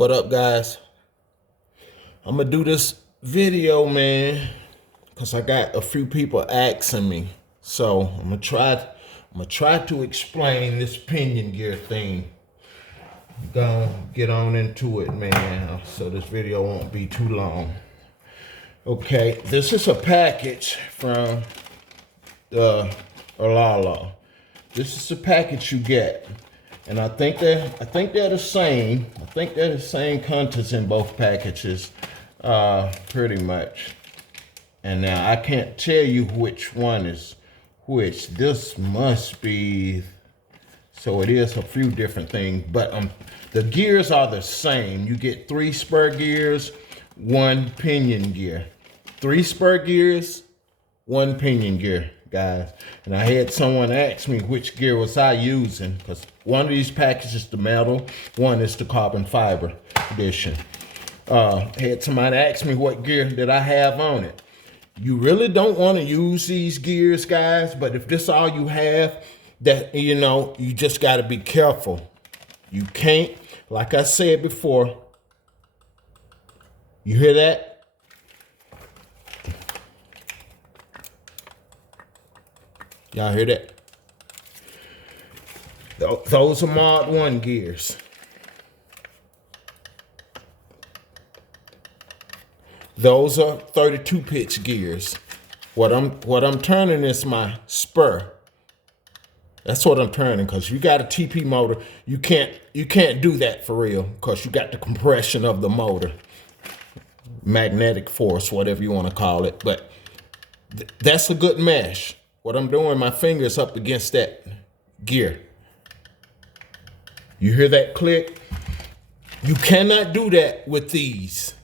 What up, guys? I'm gonna do this video, man, because I got a few people asking me. So I'm gonna try to explain this pinion gear thing. Gonna get on into it, man, so this video won't be too long. Okay, this is a package from the Olala. This is the package you get. And I think they're the same. I think they're the same contents in both packages, pretty much. And now I can't tell you which one is which. This must be, so it is a few different things, but the gears are the same. You get 3 spur gears, 1 pinion gear. 3 spur gears, 1 pinion gear, guys. And I had someone ask me which gear was I using, because one of these packages is the metal, one is the carbon fiber edition. I had somebody ask me what gear did I have on it. You really don't want to use these gears, guys, but if this all you have, that, you know, you just got to be careful. You can't, like I said before, you hear that? Y'all hear that? Those are Mod 1 gears. Those are 32 pitch gears. What I'm turning is my spur. That's what I'm turning, because you got a TP motor. You can't do that for real, because you got the compression of the motor. Magnetic force, whatever you want to call it. But that's a good mesh. What I'm doing, my finger's up against that gear. You hear that click? You cannot do that with these.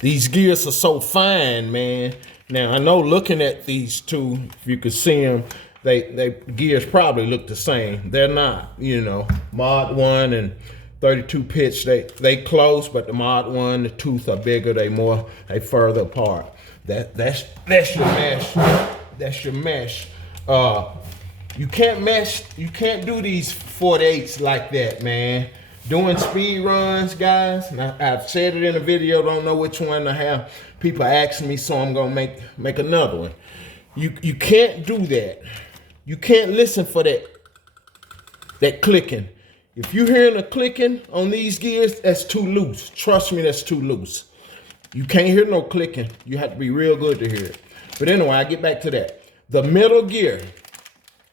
These gears are so fine, man. Now, I know looking at these two, if you could see them, they gears probably look the same. They're not, you know. Mod 1 and 32 pitch, they close, but the Mod 1, the tooth are bigger, they further apart. That's your mesh. That's your mesh. You can't do these 48s like that, man. Doing speed runs, guys. Now, I've said it in a video, don't know which one to have. People ask me, so I'm gonna make another one. You can't do that. You can't listen for that clicking. If you're hearing a clicking on these gears, that's too loose. Trust me, that's too loose. You can't hear no clicking. You have to be real good to hear it. But anyway, I get back to that. The middle gear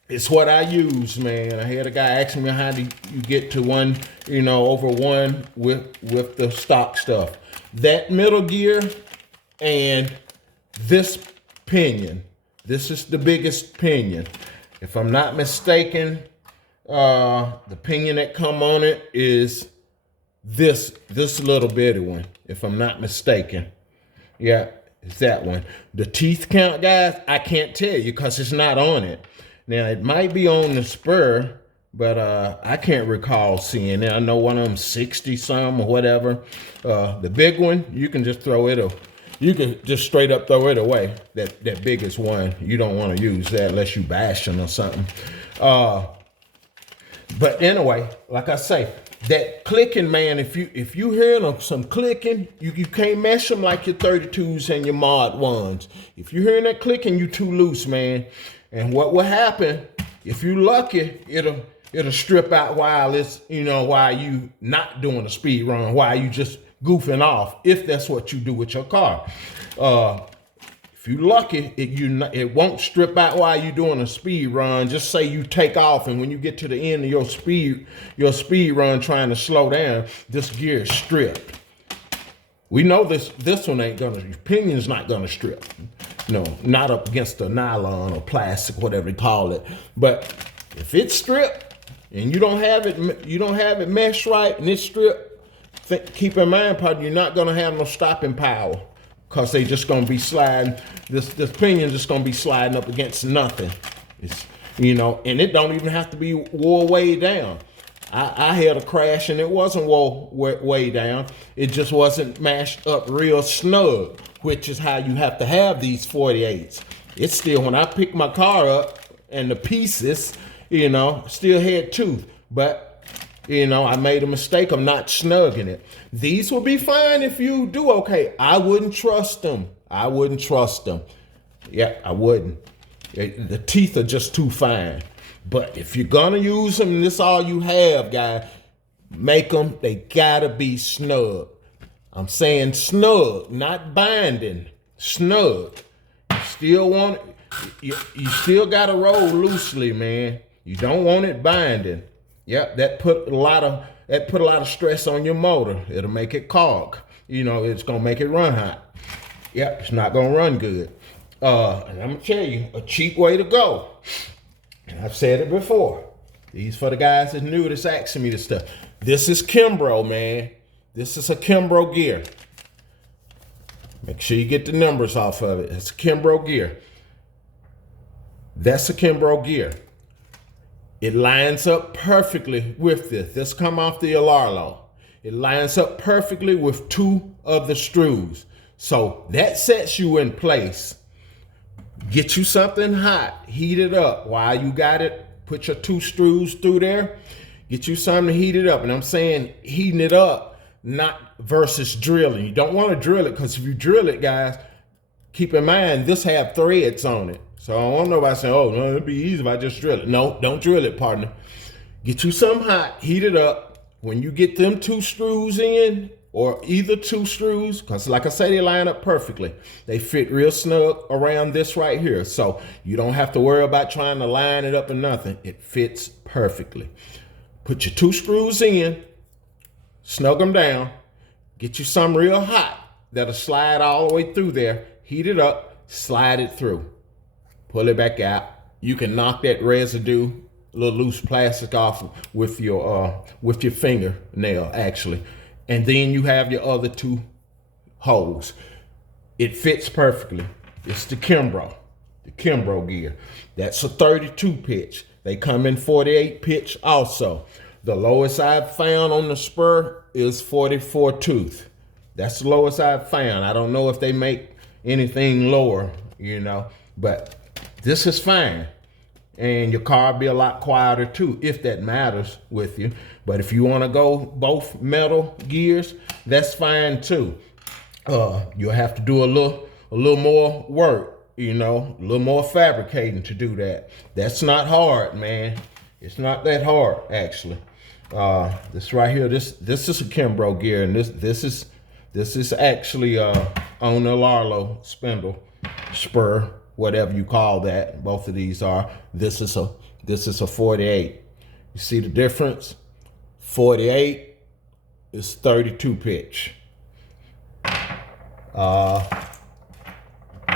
is what I use, man. I had a guy asking me how do you get to one, you know, over one with the stock stuff. That middle gear and this pinion. This is the biggest pinion. If I'm not mistaken, the pinion that come on it is this little bitty one, if I'm not mistaken. Yeah, it's that one. The teeth count, guys, I can't tell you because it's not on it. Now, it might be on the spur, but I can't recall seeing it. I know one of them 60 some or whatever. The big one, you can just throw it. You can just straight up throw it away. That biggest one, you don't want to use that unless you bashing or something. But anyway, like I say, that clicking, man, if you hearing some clicking, you can't mesh them like your 32s and your Mod 1s. If you're hearing that clicking, you too loose, man. And what will happen, if you lucky, it'll strip out while it's, you know, while you not doing a speed run, while you just goofing off, if that's what you do with your car. If you lucky, it won't strip out while you're doing a speed run. Just say you take off, and when you get to the end of your speed run trying to slow down, this gear is stripped. We know this one ain't gonna, your pinion's not gonna strip. No, not up against the nylon or plastic, whatever you call it. But if it's stripped and you don't have it meshed right and it's stripped, keep in mind, partner, you're not gonna have no stopping power, because they just gonna be sliding. This pinion just gonna be sliding up against nothing. It's, you know, and it don't even have to be wore way down. I had a crash and it wasn't wore way down. It just wasn't mashed up real snug, which is how you have to have these 48s. It's still, when I pick my car up and the pieces, you know, still had tooth, but You know, I made a mistake of not snugging it. These will be fine if you do okay. I wouldn't trust them. I wouldn't trust them. Yeah, I wouldn't. The teeth are just too fine. But if you're gonna use them, and this all you have, guys, make them, they gotta be snug. I'm saying snug, not binding, snug. Still want it, you still gotta roll loosely, man. You don't want it binding. Yep, that put a lot of stress on your motor. It'll make it cog. You know, it's gonna make it run hot. Yep, it's not gonna run good. And I'm gonna tell you a cheap way to go. And I've said it before. These for the guys that's new that's asking me this stuff. This is Kimbrough, man. This is a Kimbrough gear. Make sure you get the numbers off of it. It's a Kimbrough gear. That's a Kimbrough gear. It lines up perfectly with this. This come off the Alarlo. It lines up perfectly with 2 of the screws. So that sets you in place. Get you something hot, heat it up. While you got it, put your 2 screws through there. Get you something to heat it up. And I'm saying heating it up, not versus drilling. You don't want to drill it, because if you drill it, guys, keep in mind, this have threads on it. So I don't want nobody saying, oh, no, it'd be easy if I just drill it. No, don't drill it, partner. Get you something hot, heat it up. When you get them 2 screws in, or either 2 screws, because like I say, they line up perfectly. They fit real snug around this right here. So you don't have to worry about trying to line it up or nothing. It fits perfectly. Put your 2 screws in, snug them down, get you some real hot that'll slide all the way through there, heat it up, slide it through. Pull it back out. You can knock that residue, little loose plastic off with your fingernail, actually. And then you have your other 2 holes. It fits perfectly. It's the Kimbrough gear. That's a 32 pitch. They come in 48 pitch also. The lowest I've found on the spur is 44 tooth. That's the lowest I've found. I don't know if they make anything lower, you know, but this is fine. And your car will be a lot quieter too, if that matters with you. But if you want to go both metal gears, that's fine too. You'll have to do a little more work, you know, a little more fabricating to do that. That's not hard, man. It's not that hard, actually. This right here, this is a Kimbrough gear, and this is actually on the Larlo spindle spur, whatever you call that. Both of these are. This is a 48. You see the difference? 48 is 32 pitch.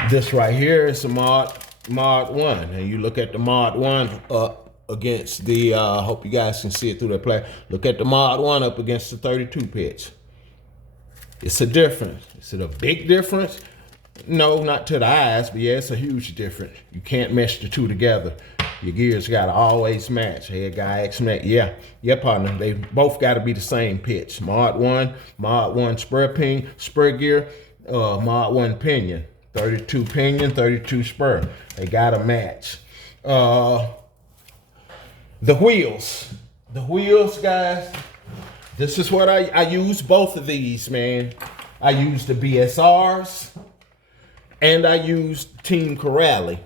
This right here is a mod 1, and you look at the mod 1 up against the hope you guys can see it through the play. Look at the mod 1 up against the 32 pitch. It's a difference. Is it a big difference? No, not to the eyes, but yeah, it's a huge difference. You can't mesh the 2 together. Your gears gotta always match. Head guy, X match. Yeah, partner. They both gotta be the same pitch. Mod 1 spur gear, mod 1 pinion. 32 pinion, 32 spur. They gotta match. The wheels, guys. This is what I use both of these, man. I use the BSRs and I use Team Corrali.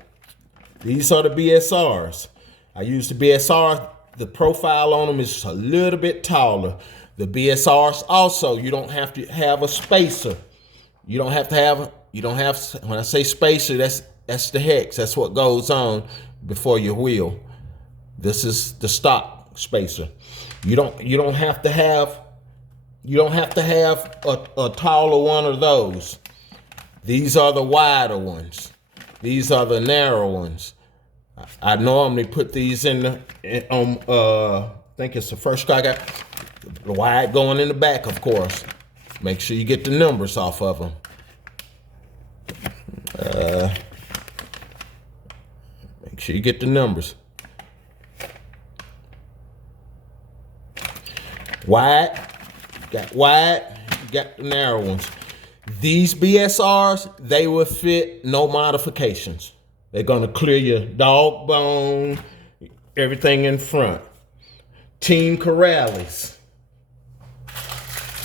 These are the BSRs. I use the BSR. The profile on them is a little bit taller. The BSRs also, you don't have to have a spacer. When I say spacer, that's the hex. That's what goes on before your wheel. This is the stock spacer. You don't have to have a taller one of those. These are the wider ones. These are the narrow ones. I normally put these I think it's the first car I got. The wide going in the back, of course. Make sure you get the numbers off of them. Make sure you get the numbers. Wide, you got the narrow ones. These BSRs, they will fit no modifications. They're gonna clear your dog bone, everything in front. Team Corrales.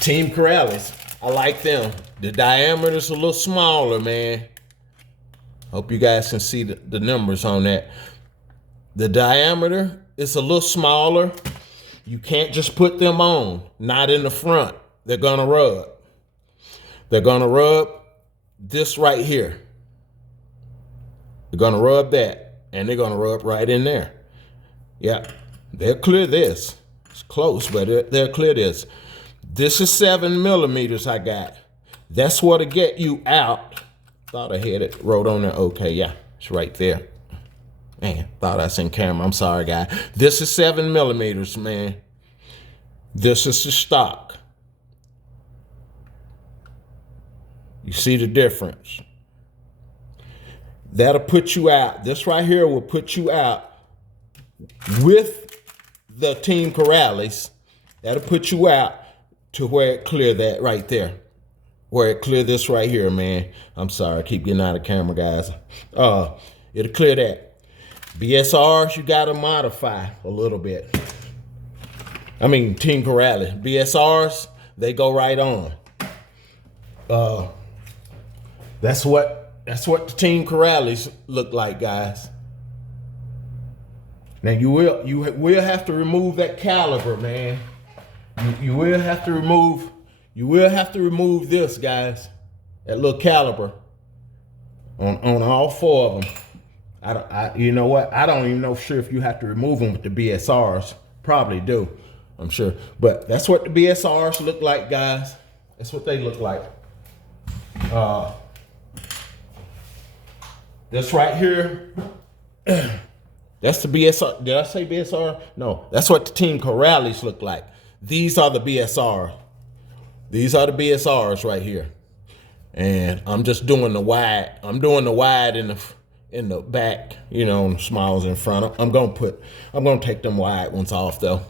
Team Corrales. I like them. The diameter's a little smaller, man. Hope you guys can see the numbers on that. The diameter is a little smaller. You can't just put them on. Not in the front. They're gonna rub. They're gonna rub this right here. They're gonna rub that. And they're gonna rub right in there. Yeah. They'll clear this. It's close, but they'll clear this. This is 7 millimeters I got. That's what'll get you out. Thought I had it wrote on there. Okay, yeah, it's right there. Man, thought I was in camera. I'm sorry, guys. This is 7 millimeters, man. This is the stock. You see the difference? That'll put you out. This right here will put you out with the Team Corrales. That'll put you out to where it clear that right there. Where it clear this right here, man. I'm sorry, I keep getting out of camera, guys. It'll clear that. BSRs, you gotta modify a little bit. I mean, Team Corrales. BSRs, they go right on. That's what the Team Corrales look like, guys. Now you will have to remove that caliber, man. You will have to remove this, guys. That little caliber on all 4 of them. You know what? I don't even know sure if you have to remove them with the BSRs. Probably do, I'm sure. But that's what the BSRs look like, guys. That's what they look like. This right here, that's the BSR. Did I say BSR? No, that's what the Team Corrales look like. These are the BSR. These are the BSRs right here. And I'm just doing the wide. I'm doing the wide in the back, you know, and the smalls in front. I'm gonna take them wide ones off though.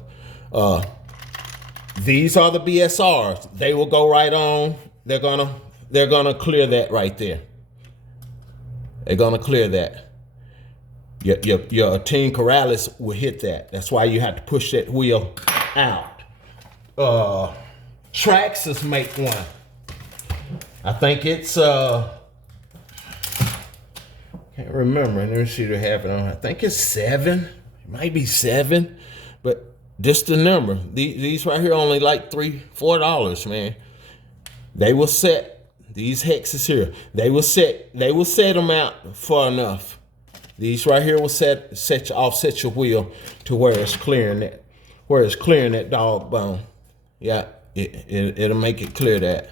These are the BSRs. They will go right on. They're gonna clear that right there. They're gonna clear that. Your Team Corrales will hit that. That's why you have to push that wheel out. Traxxas make one. I think it's can't remember. Let me see what they have it on. I think it's 7. It might be 7, but this the number. These right here only like $3-4, man. They will set these hexes here. They will set them out far enough. These right here will offset your wheel to where it's clearing that dog bone. Yeah, it'll make it clear that.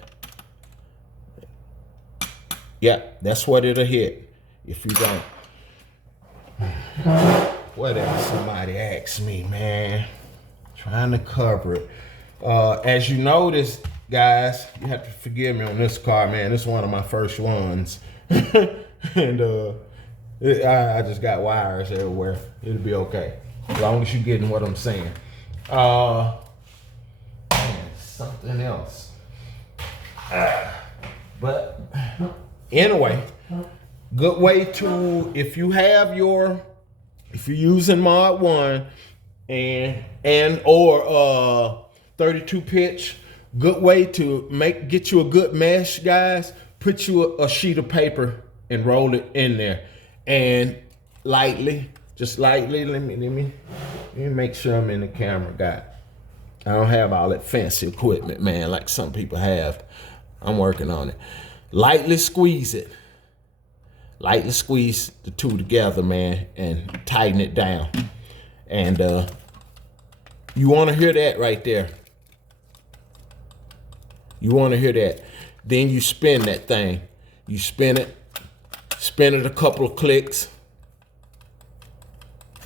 Yeah, that's what it'll hit if you don't. What else somebody asked me, man? Trying to cover it. As you notice, guys, you have to forgive me on this car, man. This is one of my first ones. And I just got wires everywhere. It'll be okay. As long as you're getting what I'm saying. Something else. But anyway, good way to, if you're using Mod 1 and or 32 pitch, good way to get you a good mesh, guys. Put you a sheet of paper and roll it in there, and just lightly. Let me make sure I'm in the camera, guys. I don't have all that fancy equipment, man, like some people have. I'm working on it. Lightly squeeze it. Lightly squeeze the two together, man, and tighten it down. And you want to hear that right there. You want to hear that. Then you spin that thing. You spin it a couple of clicks.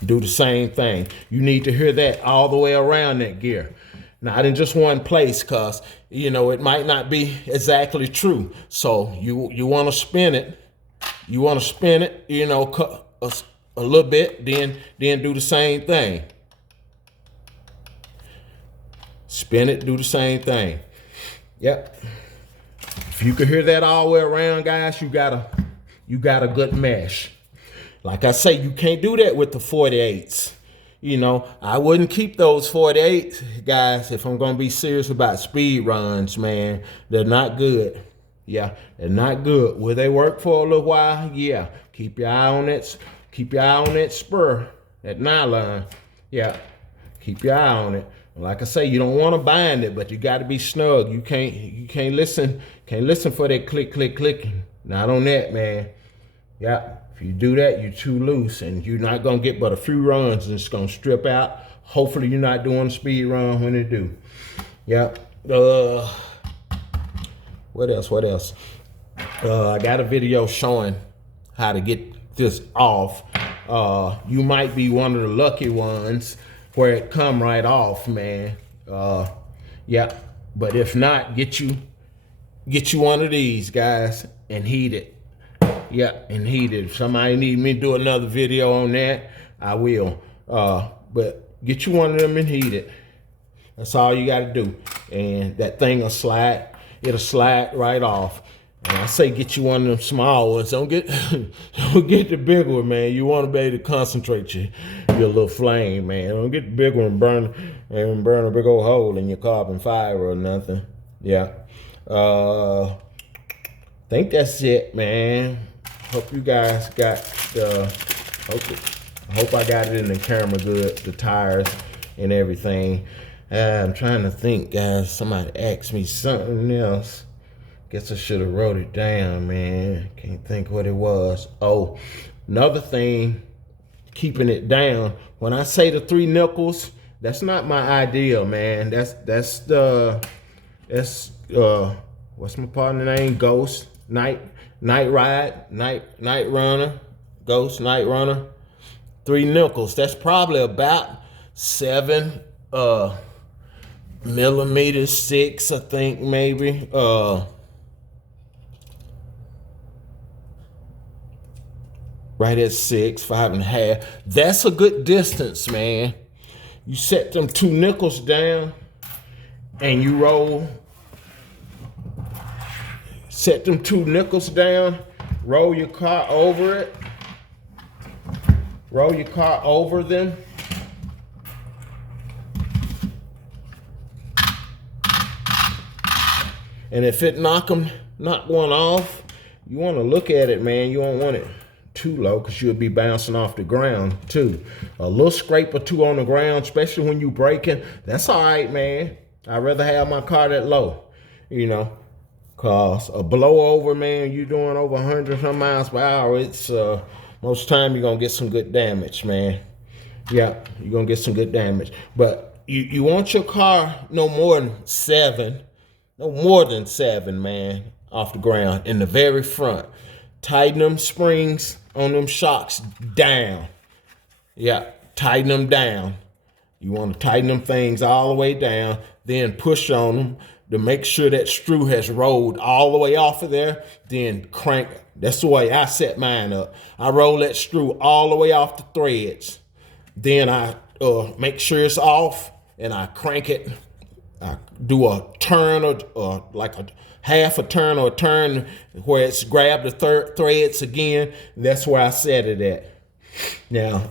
Do the same thing. You need to hear that all the way around that gear. Not in just one place, cause you know it might not be exactly true. So you want to spin it. You want to spin it, you know, a little bit. Then do the same thing. Spin it. Do the same thing. Yep. If you can hear that all the way around, guys, you got a good mesh. Like I say, you can't do that with the 48s. You know, I wouldn't keep those 48s, guys, if I'm gonna be serious about speed runs, man. They're not good. Yeah, they're not good. Will they work for a little while? Yeah. Keep your eye on it. Keep your eye on that spur, that nylon. Yeah. Keep your eye on it. Like I say, you don't want to bind it, but you got to be snug. You can't listen for that click, click, clicking. Not on that, man. Yeah. If you do that, you're too loose, and you're not gonna get but a few runs, and it's gonna strip out. Hopefully, you're not doing a speed run when it do. Yeah. What else? What else? I got a video showing how to get this off. You might be one of the lucky ones where it come right off, man. Yeah. But if not, get you one of these, guys, and heat it. Yeah, and heated. If somebody need me to do another video on that, I will. But get you one of them and heat it. That's all you got to do. And that thing will slide. It'll slide right off. And I say get you one of them small ones. Don't get the big one, man. You want to be able to concentrate your little flame, man. Don't get the big one and burn a big old hole in your carbon fiber or nothing. Yeah. Think that's it, man. Hope you guys got hope I got it in the camera good, the tires and everything. I'm trying to think, guys. Somebody asked me something else. Guess I should have wrote it down, man. Can't think what it was. Oh, another thing, keeping it down. When I say the 3 nickels, that's not my ideal, man. That's what's my partner name? Ghost. Night Runner, Ghost Night Runner, 3 nickels. That's probably about 7 millimeters, 6, I think, maybe. Right at 6, 5.5. That's a good distance, man. You set them 2 nickels down and you roll. Set them 2 nickels down, roll your car over it. Roll your car over them. And if it knock one off, you want to look at it, man. You don't want it too low because you'll be bouncing off the ground too. A little scrape or 2 on the ground, especially when you braking, that's all right, man. I'd rather have my car that low, you know. Cause a blowover, man, you doing over 100 some miles per hour, it's most time you're gonna get some good damage, man. Yeah, you're gonna get some good damage. But you want your car no more than 7, man, off the ground in the very front. Tighten them springs on them shocks down. Yeah, tighten them down. You want to tighten them things all the way down, then push on them to make sure that screw has rolled all the way off of there, then crank. That's the way I set mine up. I roll that screw all the way off the threads. Then I make sure it's off and I crank it. I do a turn or like a half a turn or a turn where it's grabbed the threads again. That's where I set it at. Now,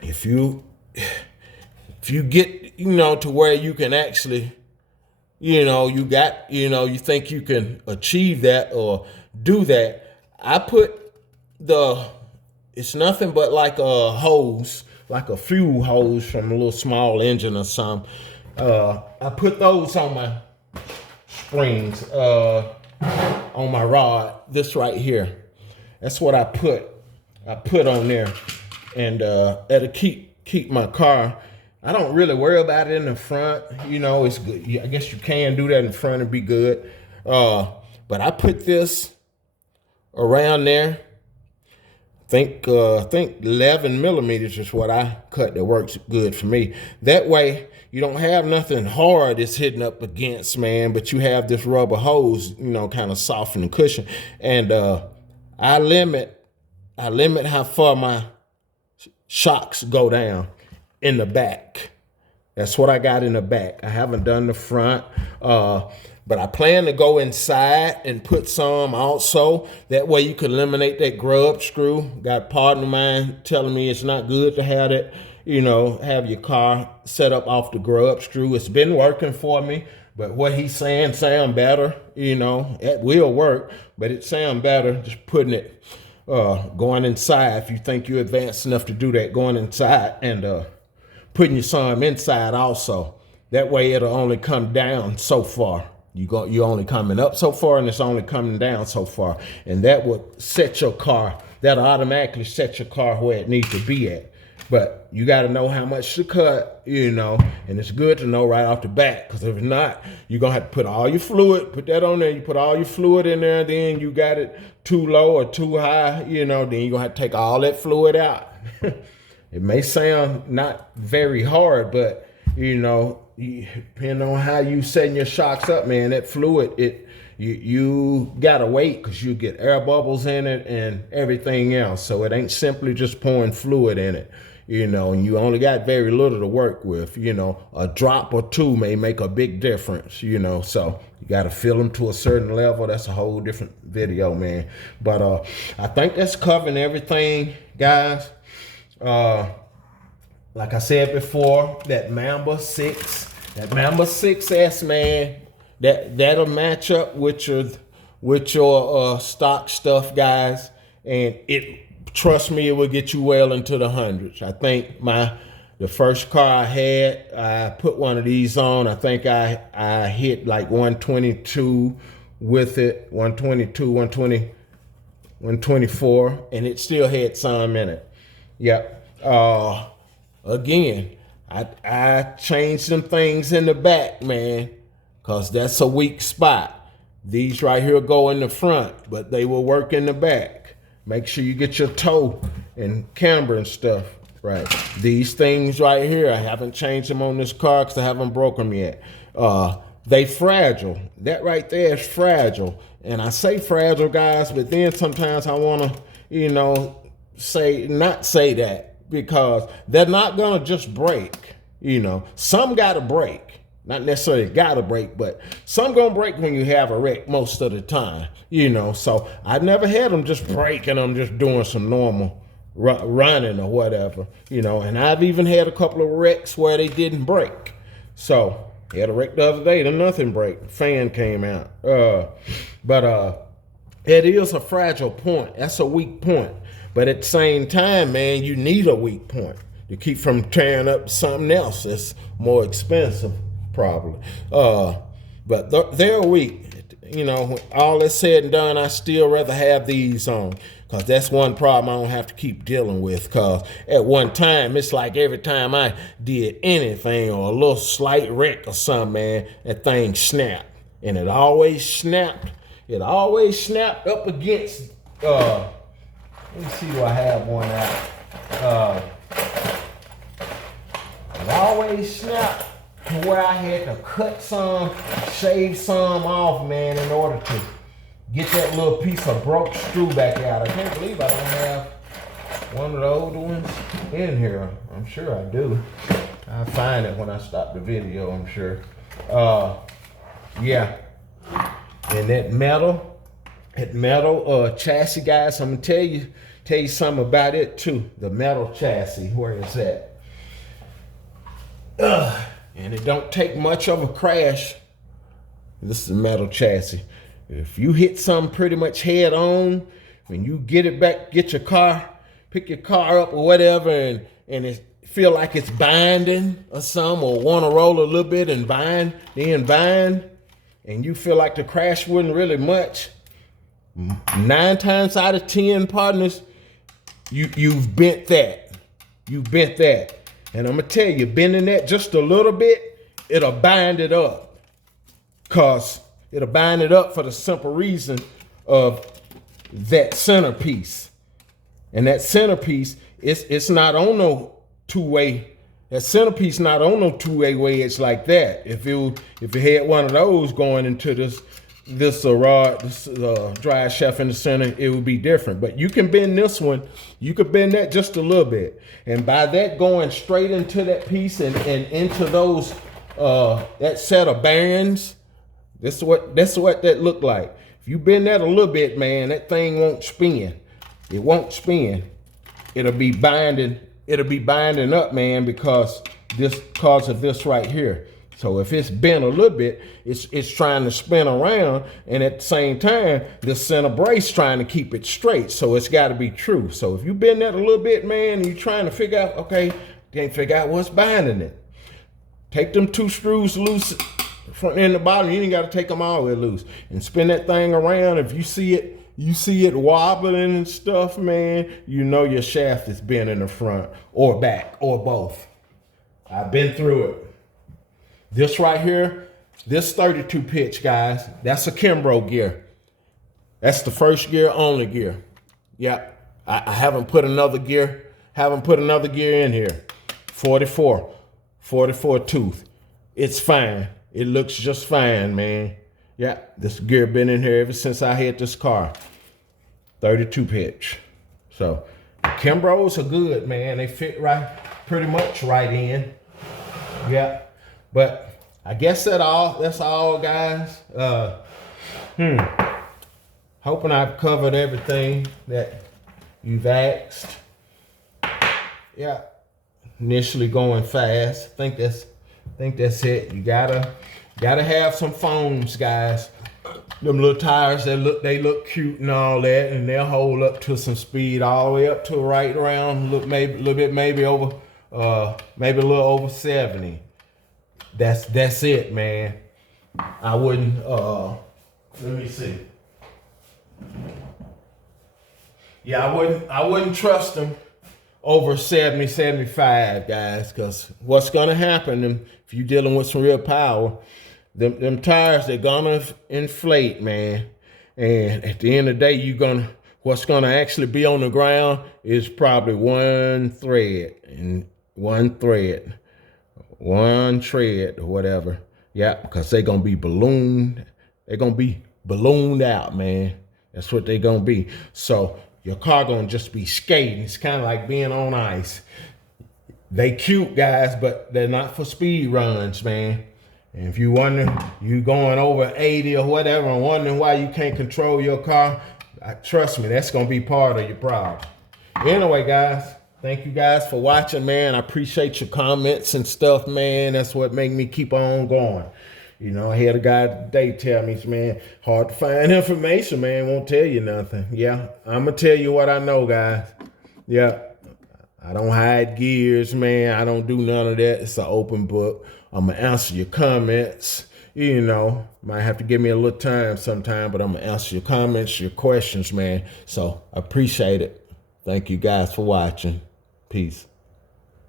if you get, to where you can actually, you think you can achieve that or do that, I put it's nothing but like a hose, like a fuel hose from a little small engine or something. I put those on my springs, on my rod, this right here. That's what I put on there. And that'll keep my car. I don't really worry about it in the front. It's good. I guess you can do that in front and be good. But I put this around there. I think 11 millimeters is what I cut that works good for me. That way you don't have nothing hard it's hitting up against, man, but you have this rubber hose, kind of soften and cushion. And I limit how far my shocks go down in the back. That's what I got in the back. I haven't done the front, but I plan to go inside and put some also. That way you can eliminate that grub screw. Got a partner of mine telling me it's not good to have that you know, have your car set up off the grub screw. It's been working for me, but what he's saying sound better, you know, it will work, but it sound better just putting it, going inside. If you think you're advanced enough to do that, going inside and putting your some inside also. That way it'll only come down so far. You're only coming up so far, and it's only coming down so far. And that will set your car, that'll automatically set your car where it needs to be at. But you got to know how much to cut, you know, and it's good to know right off the bat, because if not, you're going to have to put all your fluid, put that on there. You put all your fluid in there, then you got it too low or too high, you know, then you're going to have to take all that fluid out. It may sound not very hard, but, you know, depending on how you setting your shocks up, man, that fluid, you gotta wait, because you get air bubbles in it and everything else. So it ain't simply just pouring fluid in it, you know, and you only got very little to work with. You know, a drop or two may make a big difference, you know, so you gotta fill them to a certain level. That's a whole different video, man. But I think that's covering everything, guys. Like I said before, that Mamba 6S, man, that'll match up with your stock stuff, guys. And trust me, it will get you well into the hundreds. I think the first car I had, I put one of these on. I think I hit like 122 with it, 122, 120, 124, and it still had some in it. Yep. Again, I changed some things in the back, man, because that's a weak spot. These right here go in the front, but they will work in the back. Make sure you get your toe and camber and stuff right. These things right here, I haven't changed them on this car because I haven't broken them yet. They fragile. That right there is fragile. And I say fragile, guys, but then sometimes I want to, you know, not say that, because they're not going to just break. You know, some got to break. Not necessarily got to break, but some going to break when you have a wreck most of the time. You know, so I never had them just breaking them, just doing some normal running or whatever. You know, and I've even had a couple of wrecks where they didn't break. So I had a wreck the other day, then nothing break. Fan came out. But it is a fragile point. That's a weak point. But at the same time, man, you need a weak point to keep from tearing up something else that's more expensive, probably. But they're weak. You know, when all that's said and done, I still rather have these on, because that's one problem I don't have to keep dealing with. Because at one time, it's like every time I did anything or a little slight wreck or something, man, that thing snapped. And it always snapped. It always snapped up against... let me see, do I have one out? It always snapped to where I had to cut some, shave some off, man, in order to get that little piece of broke screw back out. I can't believe I don't have one of the older ones in here. I'm sure I do. I'll find it when I stop the video, I'm sure. Yeah. And that metal chassis, guys, I'm gonna tell you something about it too. The metal chassis, where is that? And it don't take much of a crash. This is a metal chassis. If you hit something pretty much head on, when you get it back, pick your car up or whatever, and it feel like it's binding or something, or want to roll a little bit and bind, and you feel like the crash wasn't really much, 9 times out of 10, partners, you've bent that. You bent that. And I'm going to tell you, bending that just a little bit, it'll bind it up. Because it'll bind it up for the simple reason of that centerpiece. And that centerpiece, it's not on no two-way. That centerpiece not on no two-way wedge like that. If it had one of those going into this drive shaft in the center, it would be different. But you can bend this one. You could bend that just a little bit. And by that going straight into that piece and into those, that set of bearings, that's what that looked like. If you bend that a little bit, man, that thing won't spin. It won't spin. It'll be binding it'll be binding up, man, because of this right here. So if it's bent a little bit, it's trying to spin around, and at the same time, the center brace trying to keep it straight. So it's got to be true. So if you bend that a little bit, man, and you're trying to figure out, okay, can't figure out what's binding it. Take them 2 screws loose, front and the bottom. You ain't got to take them all the way loose, and spin that thing around. If you see it wobbling and stuff, man, you know your shaft is bent in the front or back or both. I've been through it. This right here, this 32 pitch, guys, that's a Kimbrough gear. That's the first gear, only gear. Yep, I haven't put another gear in here. 44 tooth. It's fine. It looks just fine, man. Yeah, this gear been in here ever since I had this car. 32 pitch. So Kimbroughs are good, man. They fit pretty much right in. Yeah. But I guess that's all, guys. Hoping I've covered everything that you've asked. Yeah. Initially going fast. I think that's it. You gotta have some foams, guys. Them little tires, they look cute and all that, and they'll hold up to some speed all the way up to right around maybe a little over 70. That's it, man. I wouldn't let me see. Yeah, I wouldn't trust them over 70, 75, guys, because what's gonna happen if you're dealing with some real power, them tires, they're gonna inflate, man. And at the end of the day, what's gonna actually be on the ground is probably one tread or whatever. Yeah, because they're gonna be ballooned. They're gonna be ballooned out, man. That's what they're gonna be. So your car gonna just be skating. It's kind of like being on ice. They cute, guys, but they're not for speed runs, man. And if you wonder, you going over 80 or whatever and wondering why you can't control your car, trust me, that's gonna be part of your problem. Anyway, guys, thank you guys for watching, man. I appreciate your comments and stuff, man. That's what make me keep on going. You know, I had a guy today tell me, man, hard to find information, man. Won't tell you nothing. Yeah, I'm going to tell you what I know, guys. Yeah, I don't hide gears, man. I don't do none of that. It's an open book. I'm going to answer your comments. You know, might have to give me a little time sometime, but I'm going to answer your comments, your questions, man. So I appreciate it. Thank you guys for watching. Peace.